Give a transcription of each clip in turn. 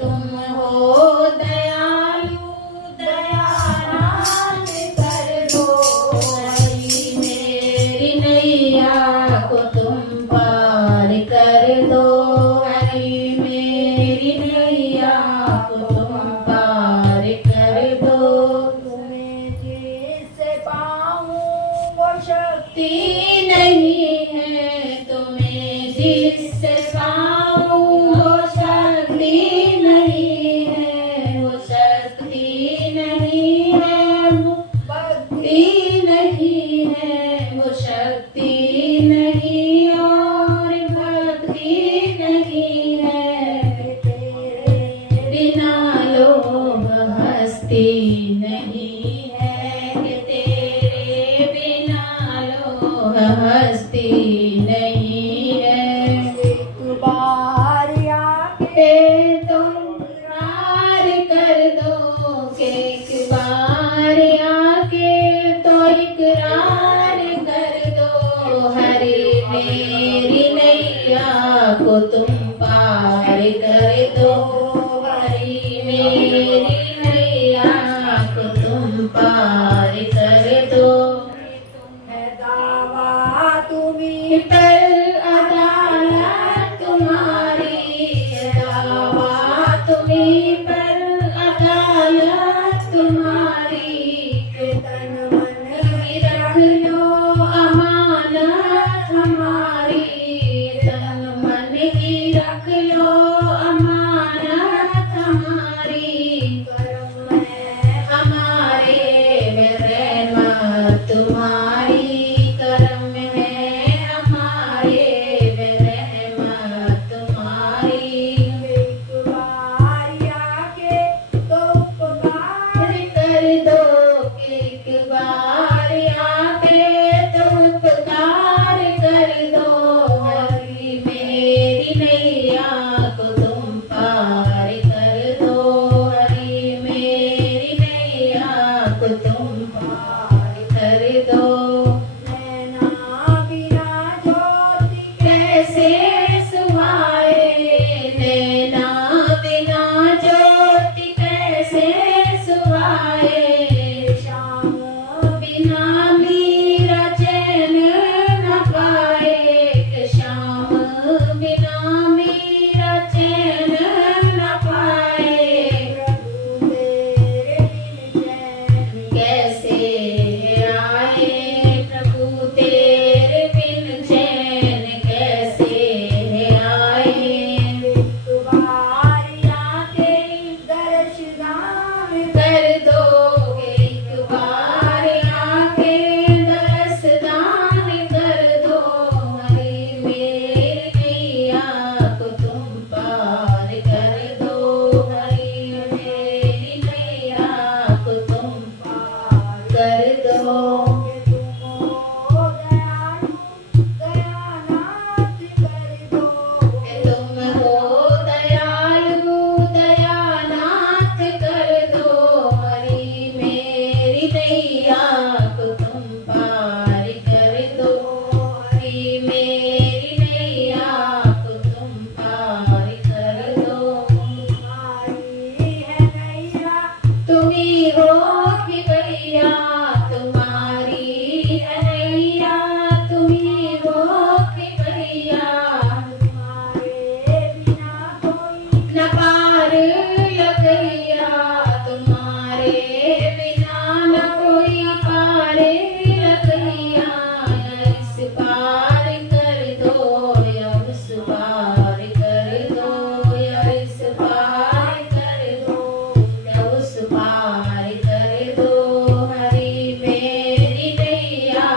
तुम हो दयालु दयानाथ कर दो हरि मेरी नैया को तुम पार कर दो हरि मेरी नैया को तुम पार कर दो। तुम्हें जिससे पाऊं वो शक्ति नहीं है तुम्हें जिससे पाऊं वो शक्ति नहीं है वो शक्ति नहीं है वो भक्ति नहीं है वो शक्ति नहीं और भक्ति नहीं है। तेरे बिना लोभ हस्ती नहीं है कि तेरे बिना लोभ हस्ती नहीं है। एक बार आके तुम इकरार कर दो कि एक बार आके तो इकरार कर दो हरि मेरी नैया को तुम पार कर दो हरि मेरी नैया को तुम पार कर दो। है दावा तुम्हीं पर अदालत तुम्हारी दावा तुम्हीं पर अदालत तुम्हारी तन मन भी रख लो अमानत हमारी तन मन भी रख लो अमानत हमारी करम है हमारे में रहमत तुम्हारी करम है हमारे में रहमत तुम्हारी। एक बार आके तो उपकार कर दो कि एक बार आके तो उपकार कर दो हरि मेरी नैया को तुम पार कर दो हरि मेरी नैया को तुम पार कर दो। नैना बिना ज्योति कैसे सुहाए नैना बिना ज्योति कैसे सुहाए श्याम बिना मीरा चैन न पाए श्याम बिना मीरा चैन न पाए। प्रभु तेरे बिन चैन कैसे आए प्रभु तेरे बिन चैन कैसे आए। एक बार आके दर्शदान कर दो एक बार आके दर्शदान कर दो हरि मेरी नैया को तुम पार कर दो हरि मेरी नैया को तुम पार कर दो। तुम हो दयालु दयानाथ कर दो तुम हो दयालु दयानाथ कर दो हरि मेरी नैया को तुम पार कर दो हरि मेरी नैया को तुम पार कर दो। तुम्हारी है नैया तुम्हीं हो कि भैया तुम्हारी है नैया तुम्हीं हो कि भैया तुम्हारे बिना कोई न पार लगैया तुम्हारे बिना न कोई पार लगैया। इस पार कर दो या उस पार कर दो या इस पार कर दो या उस पार कर दो हरि मेरी नैया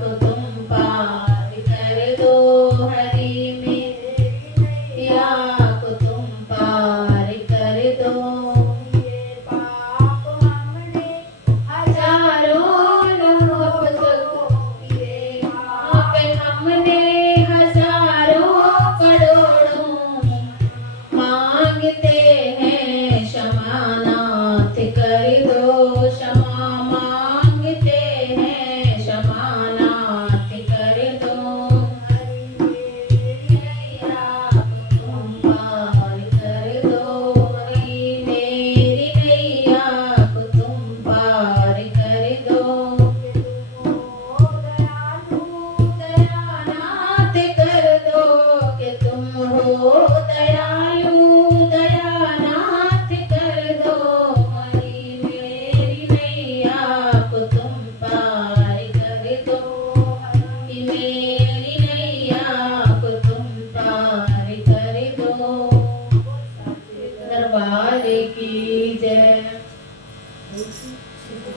को तुम पार कर दो हरि मेरी नैया को तुम पार कर दो। ये पाप हमने हजारों लोग किए पाप हमने हजारों करोड़ों मांगते